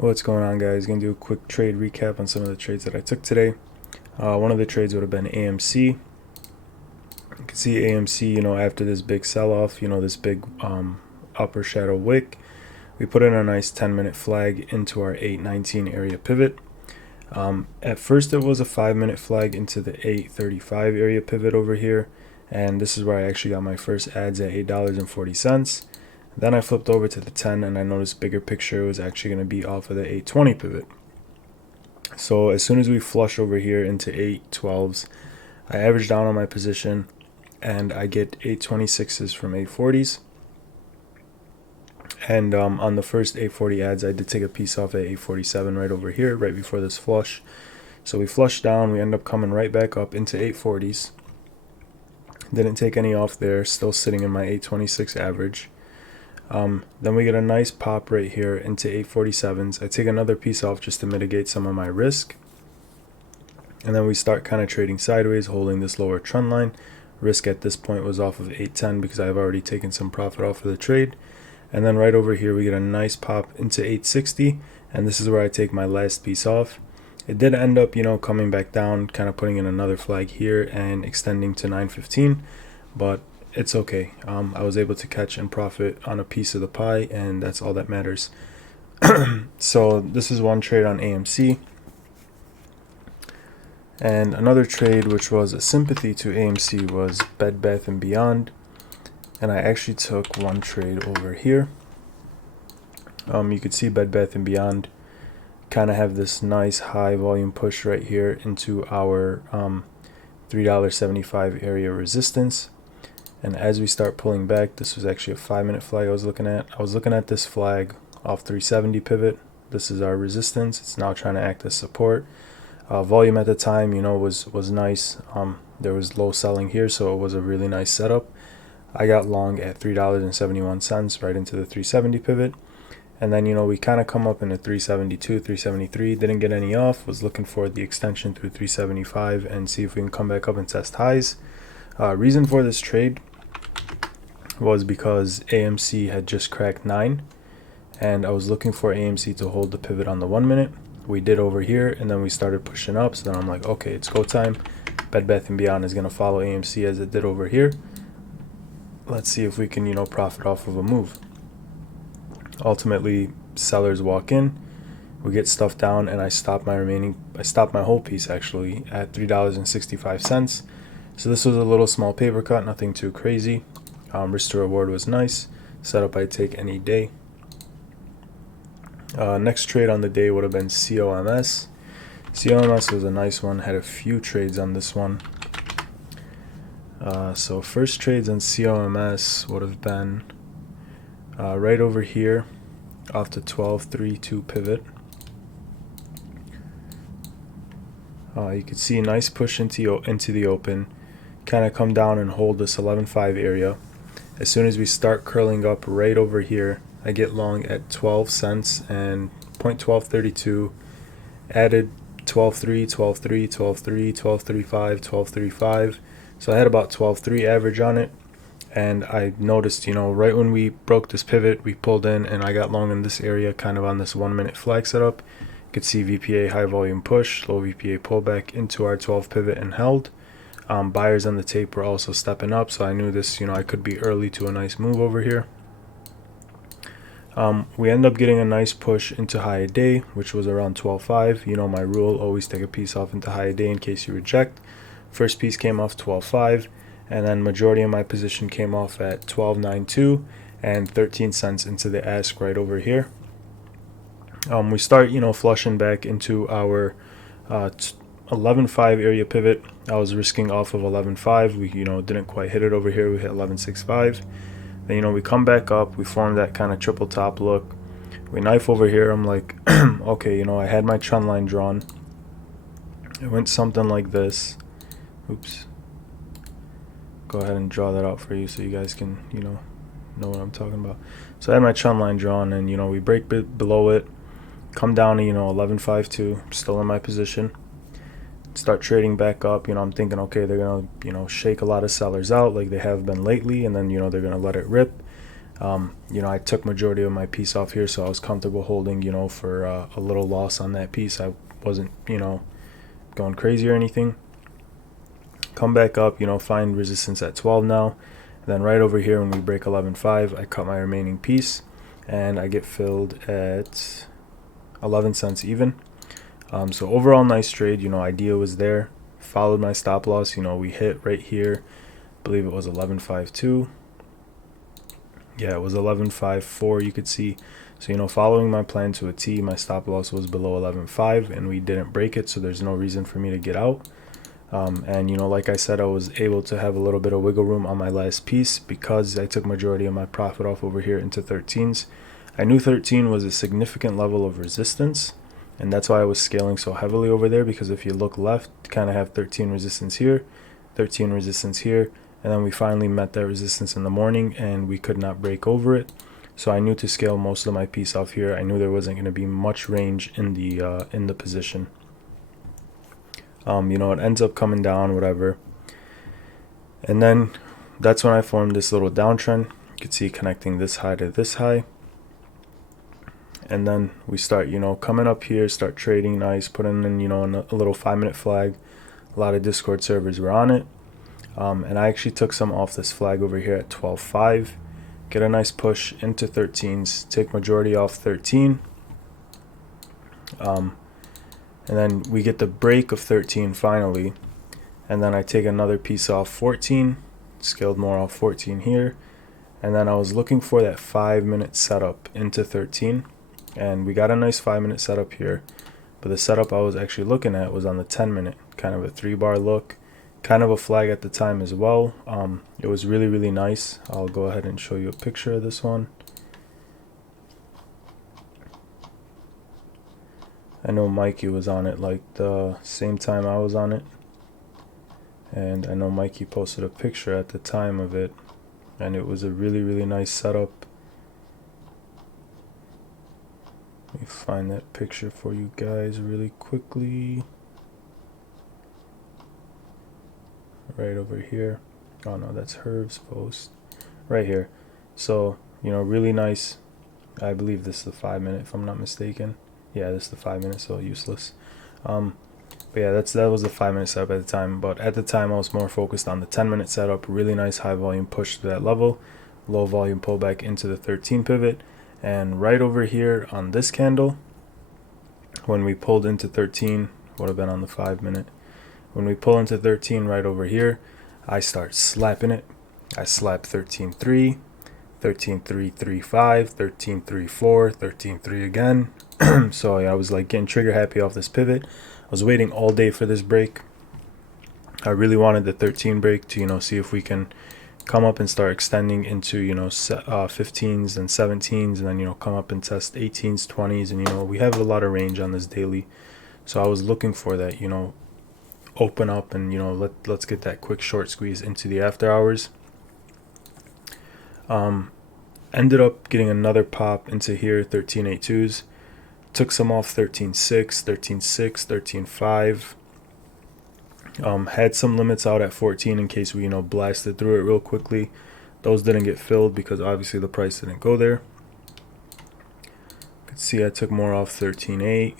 What's going on, guys? Gonna do a quick trade recap on some of the trades that I took today. One of the trades would have been AMC. You can see AMC, after this big sell-off, this big upper shadow wick, we put in a nice 10-minute flag into our 819 area pivot. At first it was a 5-minute flag into the 835 area pivot over here, and this is where I actually got my first ads at $8.40. Then I flipped over to the 10 and I noticed bigger picture was actually going to be off of the 820 pivot. So as soon as we flush over here into 812s, I average down on my position and I get 826s from 840s. And on the first 840 ads, I did take a piece off at 847 right over here, right before this flush. So we flushed down, we end up coming right back up into 840s. Didn't take any off there, still sitting in my 826 average. Then we get a nice pop right here into 847s. I take another piece off just to mitigate some of my risk. And then we start kind of trading sideways, holding this lower trend line. Risk at this point was off of 810 because I've already taken some profit off of the trade. And then right over here we get a nice pop into 860, and this is where I take my last piece off. It did end up, coming back down, kind of putting in another flag here and extending to 915, but it's okay. I was able to catch and profit on a piece of the pie, and that's all that matters. So this is one trade on AMC. And another trade, which was a sympathy to AMC, was Bed Bath & Beyond. And I actually took one trade over here. You could see Bed Bath & Beyond kind of have this nice high volume push right here into our $3.75 area resistance. And as we start pulling back, this was actually a 5-minute flag I was looking at. I was looking at this flag off 370 pivot. This is our resistance. It's now trying to act as support. Volume at the time, was nice. There was low selling here, so it was a really nice setup. I got long at $3.71 right into the 370 pivot. And then, we kind of come up into 372, 373. Didn't get any off. Was looking for the extension through 375 and see if we can come back up and test highs. Reason for this trade was because AMC had just cracked 9. And I was looking for AMC to hold the pivot on the 1 minute. We did over here, and then we started pushing up. So then I'm like, okay, it's go time. Bed Bath & Beyond is going to follow AMC as it did over here. Let's see if we can, profit off of a move. Ultimately, sellers walk in, we get stuff down, and I stopped my whole piece actually at $3.65. So this was a little small paper cut, nothing too crazy. Risk to reward was nice. Setup I'd take any day. Next trade on the day would have been COMS. COMS was a nice one, had a few trades on this one. So first trades on COMS would have been right over here off the 12.32 pivot. You could see a nice push into the open, kind of come down and hold this 11.5 area. As soon as we start curling up right over here, I get long at 12 cents and 0.1232, added 12.3, 12.3, 12.3, 12.35, 12.35. So I had about 12.3 average on it, and I noticed, right when we broke this pivot, we pulled in, and I got long in this area, kind of on this 1-minute flag setup. You could see VPA high volume push, low VPA pullback into our 12 pivot and held. Buyers on the tape were also stepping up, so I knew this, I could be early to a nice move over here. We end up getting a nice push into high a day, which was around 12.5. My rule, always take a piece off into high a day in case you reject. First piece came off 12.5, and then majority of my position came off at 12.92 and 13 cents into the ask right over here. We start, flushing back into our 11.5 area pivot. I was risking off of 11.5. We, didn't quite hit it over here. We hit 11.65. Then, we come back up. We form that kind of triple top look. We knife over here. I'm like, okay, I had my trend line drawn. It went something like this. Oops. Go ahead and draw that out for you so you guys can, know what I'm talking about. So I had my trend line drawn, and, we break below it, come down to, 11.52, still in my position. Start trading back up. I'm thinking, okay, they're going to, shake a lot of sellers out like they have been lately, and then, they're going to let it rip. You know, I took majority of my piece off here, so I was comfortable holding, you know, for a little loss on that piece. I wasn't, you know, going crazy or anything. Come back up, you know, find resistance at 12 now. And then right over here when we break 11.5, I cut my remaining piece and I get filled at 11 cents even. So overall nice trade, you know, idea was there. Followed my stop loss, you know, we hit right here. I believe it was 11.52. Yeah, it was 11.54, you could see. So, you know, following my plan to a T, my stop loss was below 11.5 and we didn't break it, so there's no reason for me to get out. And, you know, like I said, I was able to have a little bit of wiggle room on my last piece because I took majority of my profit off over here into 13s. I knew 13 was a significant level of resistance, and that's why I was scaling so heavily over there, because if you look left, you kind of have 13 resistance here, 13 resistance here, and then we finally met that resistance in the morning and we could not break over it. So I knew to scale most of my piece off here. I knew there wasn't going to be much range in the position. You know, it ends up coming down, whatever. And then that's when I formed this little downtrend. You can see connecting this high to this high. And then we start, you know, coming up here, start trading nice, putting in, you know, a little 5-minute flag. A lot of Discord servers were on it. And I actually took some off this flag over here at 12.5. Get a nice push into 13s, take majority off 13. And then we get the break of 13 finally, and then I take another piece off 14, scaled more off 14 here, and then I was looking for that 5-minute setup into 13, and we got a nice 5-minute setup here, but the setup I was actually looking at was on the 10-minute, kind of a 3-bar look, kind of a flag at the time as well. It was really, really nice. I'll go ahead and show you a picture of this one. I know Mikey was on it like the same time I was on it, and I know Mikey posted a picture at the time of it, and it was a really, really nice setup. Let me find that picture for you guys really quickly. Right over here. Oh no, that's Herv's post. Right here. So, you know, really nice. I believe this is the 5-minute if I'm not mistaken. Yeah, this is the 5-minute, so useless. But yeah, that was the 5-minute setup at the time. But at the time, I was more focused on the 10-minute setup. Really nice high volume push to that level. Low volume pullback into the 13 pivot. And right over here on this candle, when we pulled into 13, would have been on the 5-minute. When we pull into 13 right over here, I start slapping it. I slap 13.3, 13.335, 13.34, 13.3 again. So I was like getting trigger happy off this pivot. I was waiting all day for this break. I really wanted the 13 break to, you know, see if we can come up and start extending into, you know, 15s and 17s, and then, you know, come up and test 18s, 20s, and, you know, we have a lot of range on this daily. So I was looking for that, you know, open up and, you know, let's get that quick short squeeze into the after hours. Ended up getting another pop into here, 13.82s. Took some off 13.6, 13.6, 13.5. Had some limits out at 14 in case we, you know, blasted through it real quickly. Those didn't get filled because obviously the price didn't go there. You can see I took more off 13.8,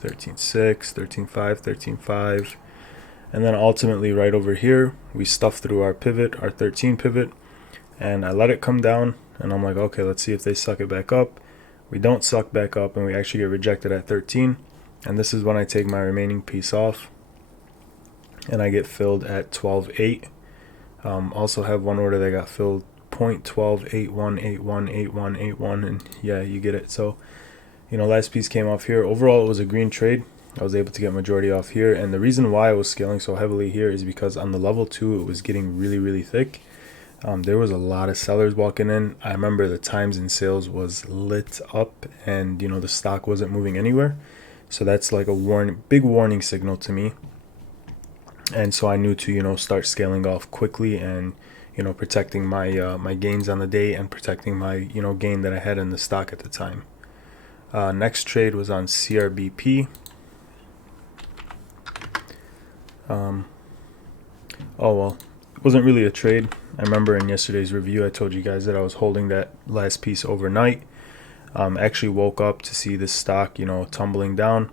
13.6, 13.5, 13.5. And then ultimately right over here, we stuffed through our pivot, our 13 pivot, and I let it come down. And I'm like, okay, let's see if they suck it back up. We don't suck back up, and we actually get rejected at 13. And this is when I take my remaining piece off, and I get filled at 12.8. Also have one order that got filled 0.1281818181, and yeah, you get it. So, you know, last piece came off here. Overall, it was a green trade. I was able to get majority off here, and the reason why I was scaling so heavily here is because on the level 2 it was getting really, really thick. There was a lot of sellers walking in. I remember the times in sales was lit up, and, you know, the stock wasn't moving anywhere. So that's like a big warning signal to me. And so I knew to, you know, start scaling off quickly and, you know, protecting my my gains on the day and protecting my, you know, gain that I had in the stock at the time. Next trade was on CRBP. Oh well, wasn't really a trade. I remember in yesterday's review I told you guys that I was holding that last piece overnight. Actually woke up to see this stock, tumbling down.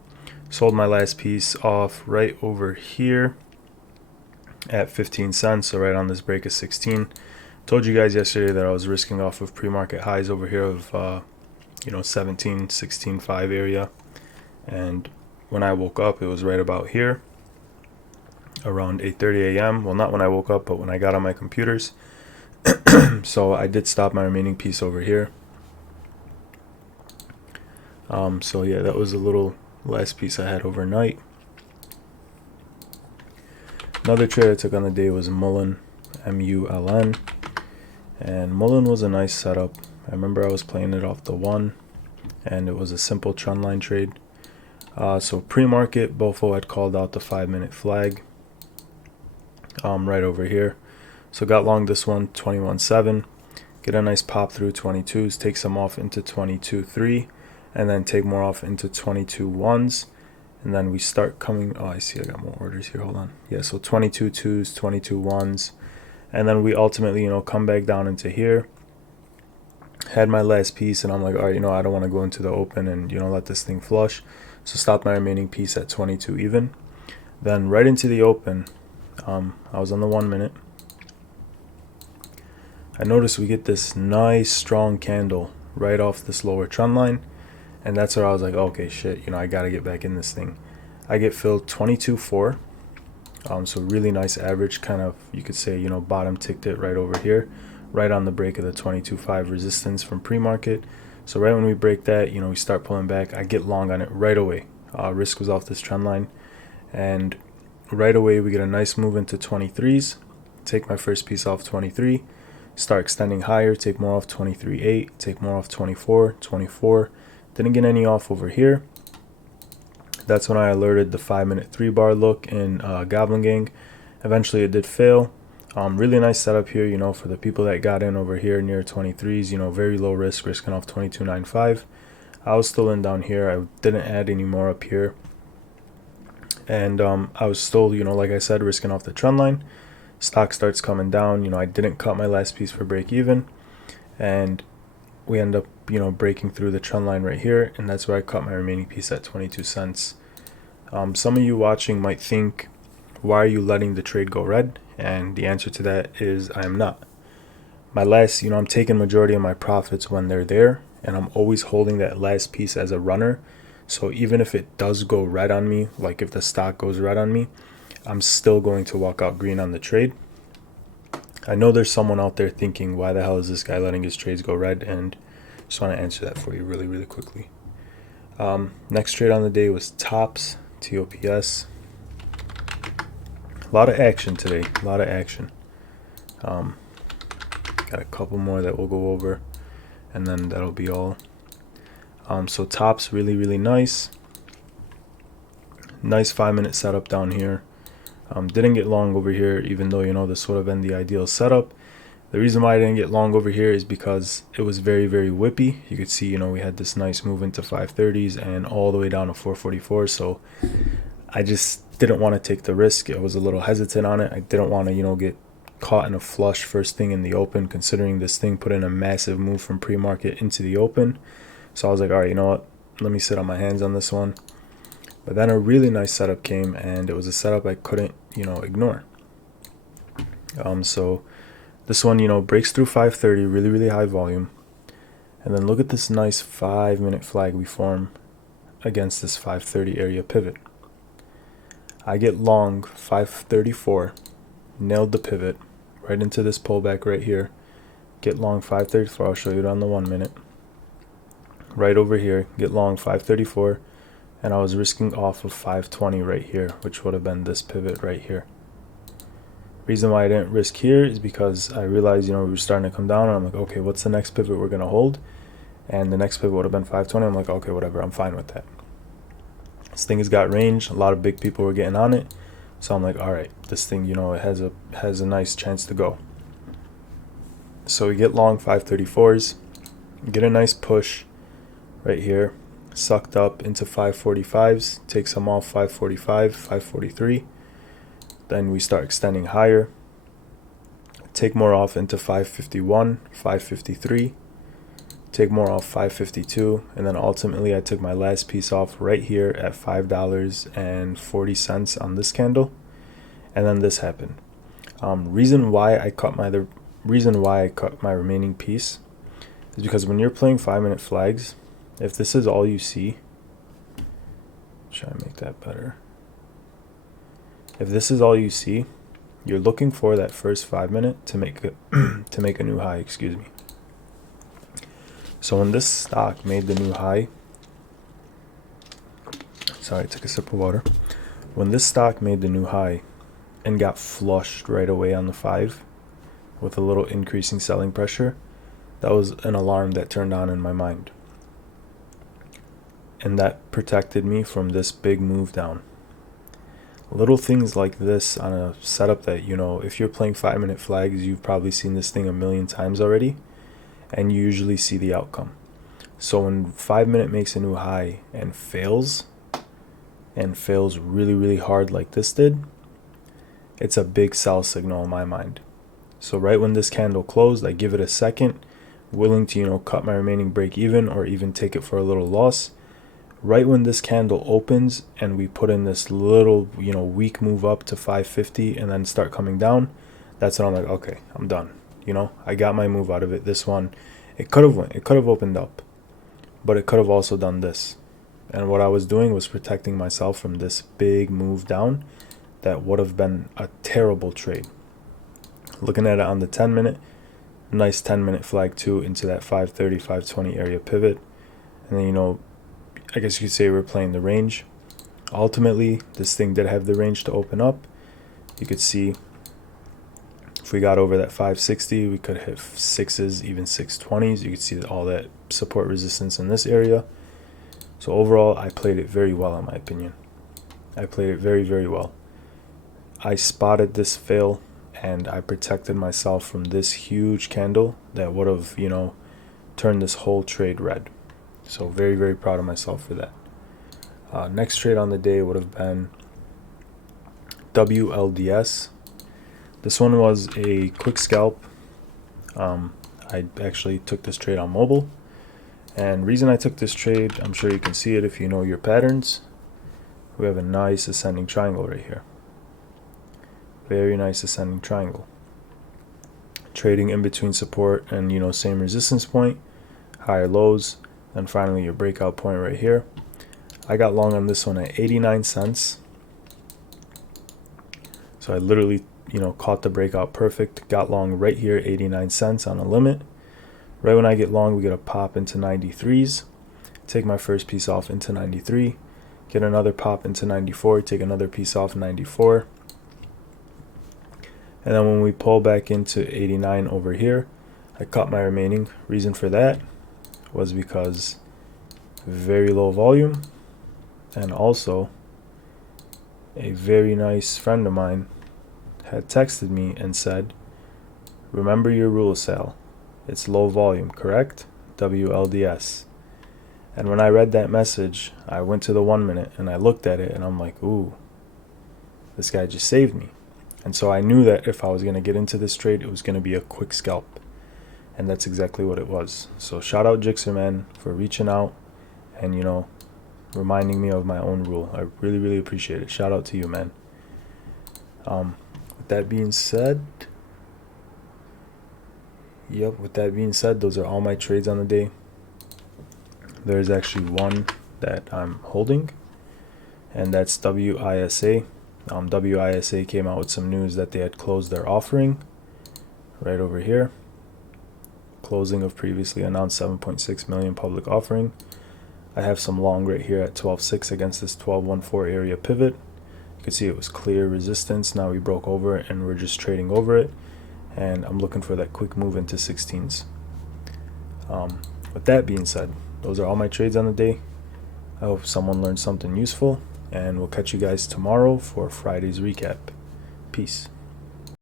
Sold my last piece off right over here at 15 cents, so right on this break of 16. Told you guys yesterday that I was risking off of pre-market highs over here of 17, 16.5 area, and when I woke up it was right about here around 8:30 a.m. Well, not when I woke up, but when I got on my computers. So I did stop my remaining piece over here. So yeah, that was a little last piece I had overnight. Another trade I took on the day was MULN, MULN, and MULN was a nice setup. I remember I was playing it off the 1, and it was a simple trend line trade. So pre-market, Bofo had called out the 5-minute flag right over here. So got long this one, 21.7. Get a nice pop through 22s, take some off into 22.3, and then take more off into 22.1s. And then we start coming, oh, I see I got more orders here, hold on. Yeah, so 22.2s, 22.1s. And then we ultimately, come back down into here. Had my last piece, and I'm like, all right, I don't want to go into the open and, let this thing flush. So stopped my remaining piece at 22 even. Then right into the open, I was on the 1 minute. I noticed we get this nice strong candle right off this lower trend line, and that's where I was like, okay, shit, I gotta get back in this thing. I get filled 22.4, so really nice average, kind of, you could say, bottom ticked it right over here, right on the break of the 22.5 resistance from pre-market. So right when we break that, we start pulling back. I get long on it right away. Risk was off this trend line, and right away we get a nice move into 23s. Take my first piece off 23. Start extending higher, take more off 23.8, take more off 24, 24. Didn't get any off over here. That's when I alerted the 5-minute 3-bar look in Goblin Gang. Eventually it did fail. Really nice setup here, for the people that got in over here near 23s, very low risk, risking off 22.95. I was still in down here. I didn't add any more up here. And I was still, like I said, risking off the trend line. Stock starts coming down. I didn't cut my last piece for break even, and we end up breaking through the trend line right here, and that's where I cut my remaining piece at 22 cents. Some of you watching might think, why are you letting the trade go red? And the answer to that is I am not. My last, I'm taking majority of my profits when they're there, and I'm always holding that last piece as a runner. So even if it does go red on me, like if the stock goes red on me, I'm still going to walk out green on the trade. I know there's someone out there thinking, why the hell is this guy letting his trades go red? And just want to answer that for you really, really quickly. Next trade on the day was TOPS, TOPS. A lot of action today, a lot of action. Got a couple more that we'll go over, and then that'll be all. So TOPS, really, really nice. Nice 5-minute setup down here. Didn't get long over here, even though, this would have been the ideal setup. The reason why I didn't get long over here is because it was very, very whippy. You could see, we had this nice move into 530s and all the way down to 444. So I just didn't want to take the risk. I was a little hesitant on it. I didn't want to, get caught in a flush first thing in the open, considering this thing put in a massive move from pre-market into the open. So I was like, all right, you know what? Let me sit on my hands on this one. But then a really nice setup came, and it was a setup I couldn't, ignore. So this one, breaks through 530, really, really high volume. And then look at this nice 5-minute flag we form against this 530 area pivot. I get long 534, nailed the pivot right into this pullback right here. Get long 534, I'll show you it on the 1 minute. Right over here, get long 534. And I was risking off of 520 right here, which would have been this pivot right here. Reason why I didn't risk here is because I realized, we were starting to come down, and I'm like, okay, what's the next pivot we're going to hold? And the next pivot would have been 520. I'm like, okay, whatever, I'm fine with that. This thing has got range. A lot of big people were getting on it. So I'm like, all right, this thing, it has a nice chance to go. So we get long 534s, get a nice push right here. Sucked up into 545s, take some off 545, 543. Then we start extending higher. take more off into 551, 553, take more off 552, and then ultimately I took my last piece off right here at $5.40 on this candle, and then this happened. Reason why I cut my remaining piece is because when you're playing 5-minute flags, if this is all you see, try to make that better. If this is all you see, you're looking for that first 5 minute to make a new high, excuse me. So when this stock made the new high, sorry, I took a sip of water. When this stock made the new high and got flushed right away on the 5 with a little increasing selling pressure, that was an alarm that turned on in my mind. And that protected me from this big move down. Little things like this on a setup that, you know, if you're playing 5-minute flags, you've probably seen this thing a million times already, and you usually see the outcome. So when 5-minute makes a new high and fails really, really hard like this did, it's a big sell signal in my mind. So right when this candle closed, I give it a second, willing to, you know, cut my remaining break even or even take it for a little loss. Right when this candle opens and we put in this little, you know, weak move up to 550 and then start coming down, that's when I'm like, okay, I'm done. You know, I got my move out of it. This one, it could have opened up, but it could have also done this. And what I was doing was protecting myself from this big move down that would have been a terrible trade. Looking at it on the 10-minute, nice 10-minute flag too into that 530, 520 area pivot. And then, you know, I guess you could say we're playing the range. Ultimately, this thing did have the range to open up. You could see if we got over that 560, we could hit 6s, even 620s. You could see all that support resistance in this area. So overall, I played it very well in my opinion. I played it very, very well. I spotted this fail and I protected myself from this huge candle that would have, you know, turned this whole trade red. So very, very proud of myself for that. Next trade on the day would have been WLDS. This one was a quick scalp. I actually took this trade on mobile. And reason I took this trade, I'm sure you can see it if you know your patterns. We have a nice ascending triangle right here. Very nice ascending triangle. Trading in between support and, you know, same resistance point, higher lows. And finally your breakout point right here. I got long on this one at 89 cents. So I literally, you know, caught the breakout perfect. Got long right here, 89 cents on a limit. Right when I get long, we get a pop into 93s. Take my first piece off into 93. Get another pop into 94. Take another piece off 94. And then when we pull back into 89 over here, I cut my remaining. Reason for that was because very low volume, and also a very nice friend of mine had texted me and said, remember your rule, Sal, it's low volume, correct? WLDS. And when I read that message, I went to the 1 minute and I looked at it and I'm like, ooh, this guy just saved me. And so I knew that if I was going to get into this trade, it was going to be a quick scalp. And that's exactly what it was. So shout out Jixer, man, for reaching out and, you know, reminding me of my own rule. I really, really appreciate it. Shout out to you, man. With that being said, those are all my trades on the day. There's actually one that I'm holding, and that's WISA. WISA came out with some news that they had closed their offering right over here. Closing of previously announced 7.6 million public offering. I have some long right here at 12.6 against this 12.14 area pivot. You can see it was clear resistance. Now we broke over it and we're just trading over it. And I'm looking for that quick move into 16s. With that being said, those are all my trades on the day. I hope someone learned something useful, and we'll catch you guys tomorrow for Friday's recap. Peace.